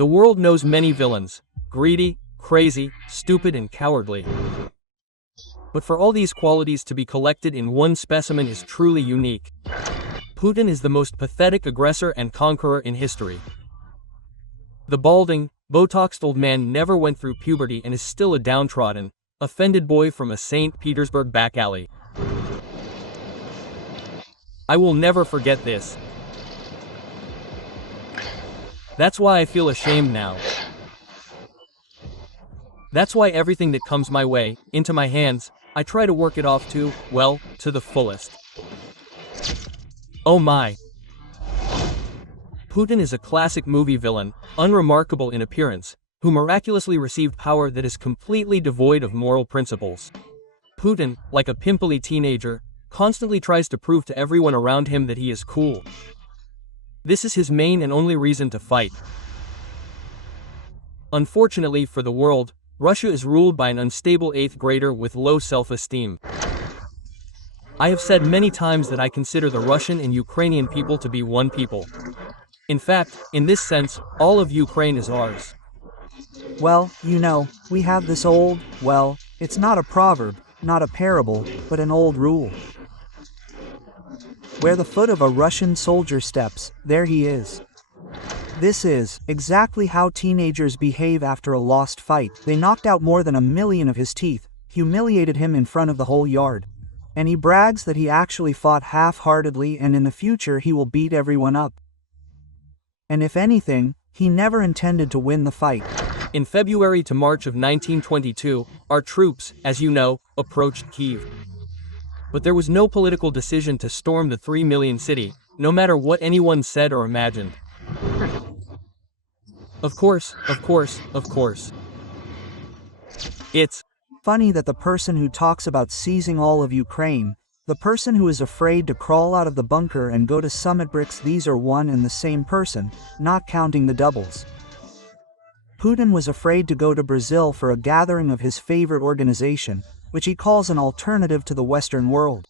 The world knows many villains: greedy, crazy, stupid, and cowardly. But for all these qualities to be collected in one specimen is truly unique. Putin is the most pathetic aggressor and conqueror in history. The balding, Botoxed old man never went through puberty and is still a downtrodden, offended boy from a St. Petersburg back alley. I will never forget this. That's why I feel ashamed now. That's why everything that comes my way, into my hands, I try to work it off to, well, to the fullest. Oh my. Putin is a classic movie villain, unremarkable in appearance, who miraculously received power that is completely devoid of moral principles. Putin, like a pimply teenager, constantly tries to prove to everyone around him that he is cool. This is his main and only reason to fight. Unfortunately for the world, Russia is ruled by an unstable 8th grader with low self-esteem. I have said many times that I consider the Russian and Ukrainian people to be one people. In fact, in this sense, all of Ukraine is ours. Well, you know, we have this old, well, it's not a proverb, not a parable, but an old rule. Where the foot of a Russian soldier steps, there he is. This is exactly how teenagers behave after a lost fight. They knocked out more than 1 million of his teeth, humiliated him in front of the whole yard. And he brags that he actually fought half-heartedly and in the future he will beat everyone up. And if anything, he never intended to win the fight. In February to March of 1922, our troops, as you know, approached Kyiv. But there was no political decision to storm the 3 million city, no matter what anyone said or imagined. Of course. It's funny that the person who talks about seizing all of Ukraine, the person who is afraid to crawl out of the bunker and go to summit BRICS, these are one and the same person, not counting the doubles. Putin was afraid to go to Brazil for a gathering of his favorite organization, which he calls an alternative to the Western world.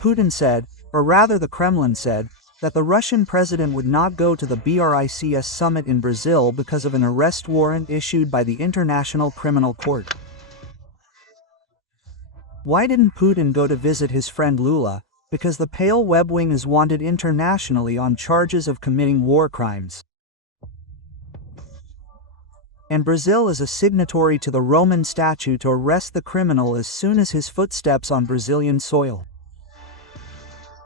Putin said, or rather the Kremlin said, that the Russian president would not go to the BRICS summit in Brazil because of an arrest warrant issued by the International Criminal Court. Why didn't Putin go to visit his friend Lula? Because the pale webwing is wanted internationally on charges of committing war crimes. And Brazil is a signatory to the Roman statute to arrest the criminal as soon as his foot steps on Brazilian soil.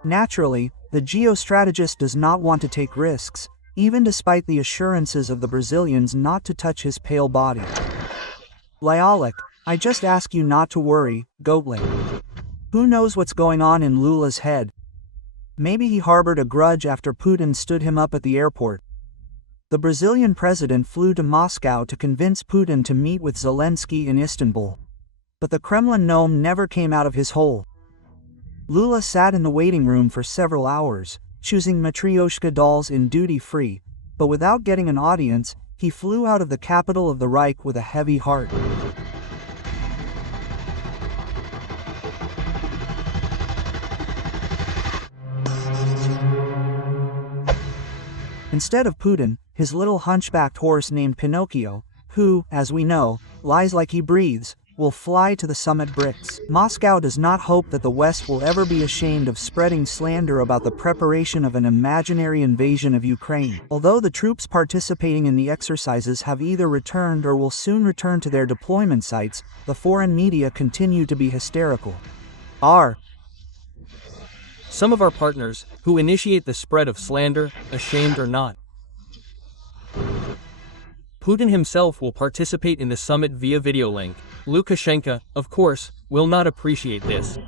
Naturally, the geostrategist does not want to take risks, even despite the assurances of the Brazilians not to touch his pale body. Lialik, I just ask you not to worry, Goatling. Who knows what's going on in Lula's head? Maybe he harbored a grudge after Putin stood him up at the airport. The Brazilian president flew to Moscow to convince Putin to meet with Zelensky in Istanbul. But the Kremlin gnome never came out of his hole. Lula sat in the waiting room for several hours, choosing Matryoshka dolls in duty-free, but without getting an audience, he flew out of the capital of the Reich with a heavy heart. Instead of Putin, his little hunchbacked horse named Pinocchio, who, as we know, lies like he breathes, will fly to the summit BRICS. Moscow does not hope that the West will ever be ashamed of spreading slander about the preparation of an imaginary invasion of Ukraine. Although the troops participating in the exercises have either returned or will soon return to their deployment sites, the foreign media continue to be hysterical. Some of our partners, who initiate the spread of slander, ashamed or not. Putin himself will participate in the summit via video link. Lukashenko, of course, will not appreciate this.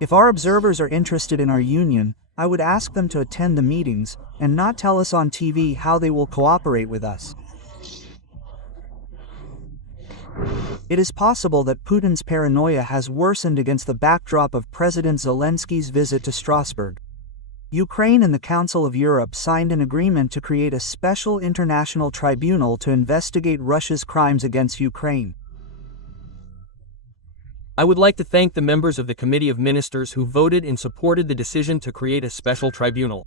If our observers are interested in our union, I would ask them to attend the meetings, and not tell us on TV how they will cooperate with us. It is possible that Putin's paranoia has worsened against the backdrop of President Zelensky's visit to Strasbourg. Ukraine and the Council of Europe signed an agreement to create a special international tribunal to investigate Russia's crimes against Ukraine. I would like to thank the members of the Committee of Ministers who voted and supported the decision to create a special tribunal.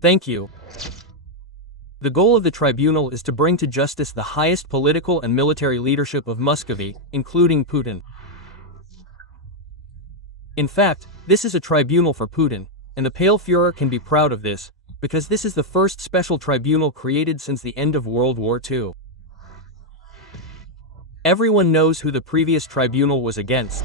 Thank you. The goal of the tribunal is to bring to justice the highest political and military leadership of Muscovy, including Putin. In fact, this is a tribunal for Putin, and the Pale Führer can be proud of this, because this is the first special tribunal created since the end of World War II. Everyone knows who the previous tribunal was against.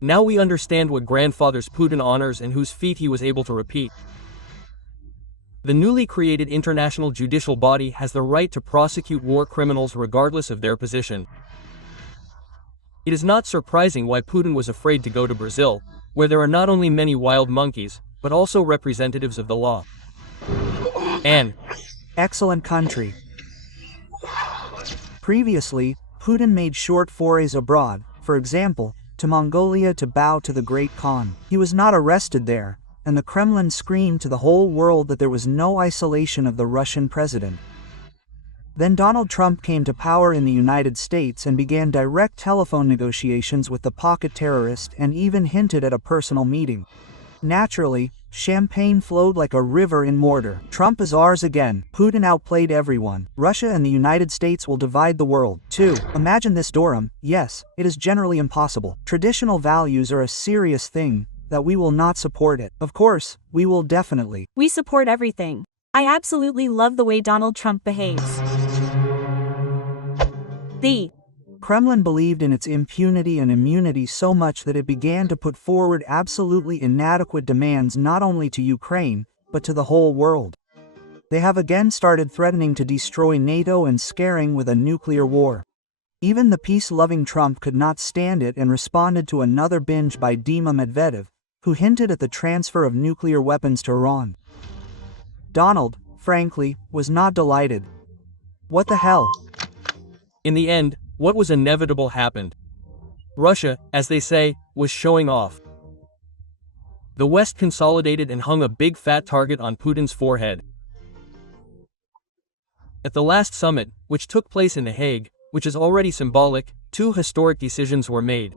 Now we understand what grandfathers Putin honors and whose feat he was able to repeat. The newly created international judicial body has the right to prosecute war criminals regardless of their position. It is not surprising why Putin was afraid to go to Brazil, where there are not only many wild monkeys, but also representatives of the law. And excellent country. Previously, Putin made short forays abroad, for example, to Mongolia to bow to the Great Khan. He was not arrested there, and the Kremlin screamed to the whole world that there was no isolation of the Russian president. Then Donald Trump came to power in the United States and began direct telephone negotiations with the pocket terrorist and even hinted at a personal meeting. Naturally, champagne flowed like a river in mortar. Trump is ours again. Putin outplayed everyone. Russia and the United States will divide the world. 2. Imagine this, Durham. Yes, it is generally impossible. Traditional values are a serious thing, that we will not support it. Of course, we will definitely. We support everything. I absolutely love the way Donald Trump behaves. The Kremlin believed in its impunity and immunity so much that it began to put forward absolutely inadequate demands not only to Ukraine, but to the whole world. They have again started threatening to destroy NATO and scaring with a nuclear war. Even the peace-loving Trump could not stand it and responded to another binge by Dima Medvedev, who hinted at the transfer of nuclear weapons to Iran. Donald, frankly, was not delighted. What the hell? in the end, what was inevitable happened. Russia, as they say, was showing off. The West consolidated and hung a big fat target on Putin's forehead. At the last summit, which took place in The Hague, which is already symbolic, two historic decisions were made.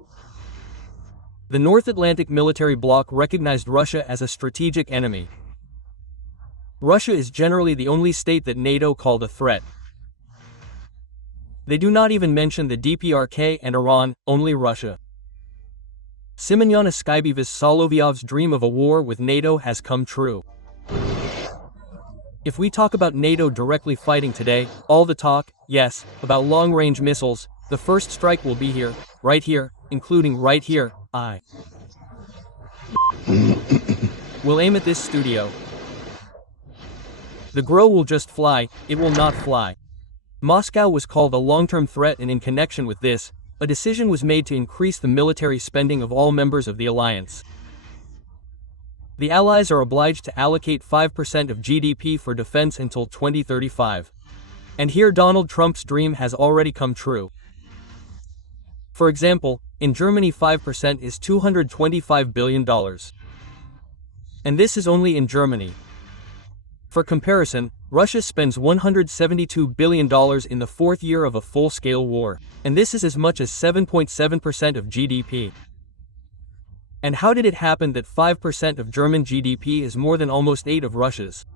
The North Atlantic military bloc recognized Russia as a strategic enemy. Russia is generally the only state that NATO called a threat. They do not even mention the DPRK and Iran, only Russia. Simeona Skybevis Solovyov's dream of a war with NATO has come true. If we talk about NATO directly fighting today, all the talk, yes, about long-range missiles, the first strike will be here, including right here, We'll aim at this studio. The GRO will just fly, it will not fly. Moscow was called a long-term threat, and in connection with this, a decision was made to increase the military spending of all members of the alliance. The allies are obliged to allocate 5% of GDP for defense until 2035. And here Donald Trump's dream has already come true. For example, in Germany 5% is $225 billion. And this is only in Germany. For comparison, Russia spends $172 billion in the fourth year of a full-scale war, and this is as much as 7.7% of GDP. And how did it happen that 5% of German GDP is more than almost 8% of Russia's?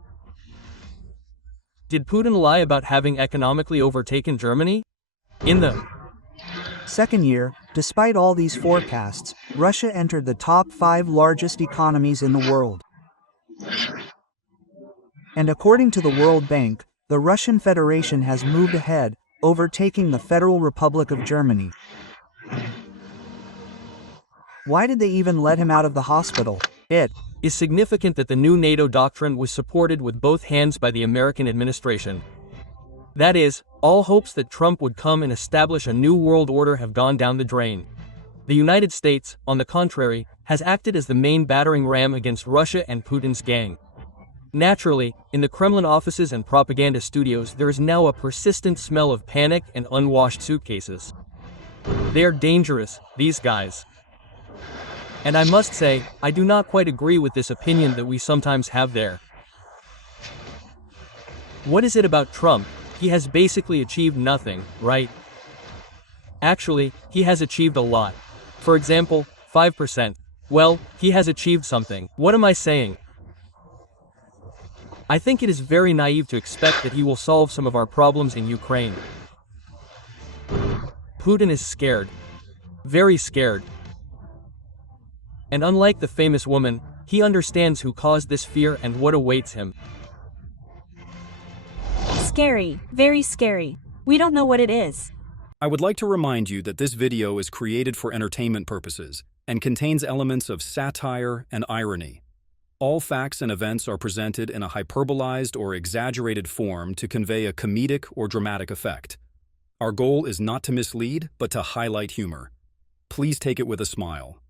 Did Putin lie about having economically overtaken Germany? In the second year, despite all these forecasts, Russia entered the top 5 largest economies in the world. And according to the World Bank, the Russian Federation has moved ahead, overtaking the Federal Republic of Germany. Why did they even let him out of the hospital? It is significant that the new NATO doctrine was supported with both hands by the American administration. That is, all hopes that Trump would come and establish a new world order have gone down the drain. The United States, on the contrary, has acted as the main battering ram against Russia and Putin's gang. Naturally, in the Kremlin offices and propaganda studios there is now a persistent smell of panic and unwashed suitcases. They are dangerous, these guys. And I must say, I do not quite agree with this opinion that we sometimes have there. What is it about Trump? He has basically achieved nothing, right? Actually, he has achieved a lot. For example, 5%. Well, he has achieved something. What am I saying? I think it is very naive to expect that he will solve some of our problems in Ukraine. Putin is scared. Very scared. And unlike the famous woman, he understands who caused this fear and what awaits him. Scary, very scary. We don't know what it is. I would like to remind you that this video is created for entertainment purposes and contains elements of satire and irony. All facts and events are presented in a hyperbolized or exaggerated form to convey a comedic or dramatic effect. Our goal is not to mislead, but to highlight humor. Please take it with a smile.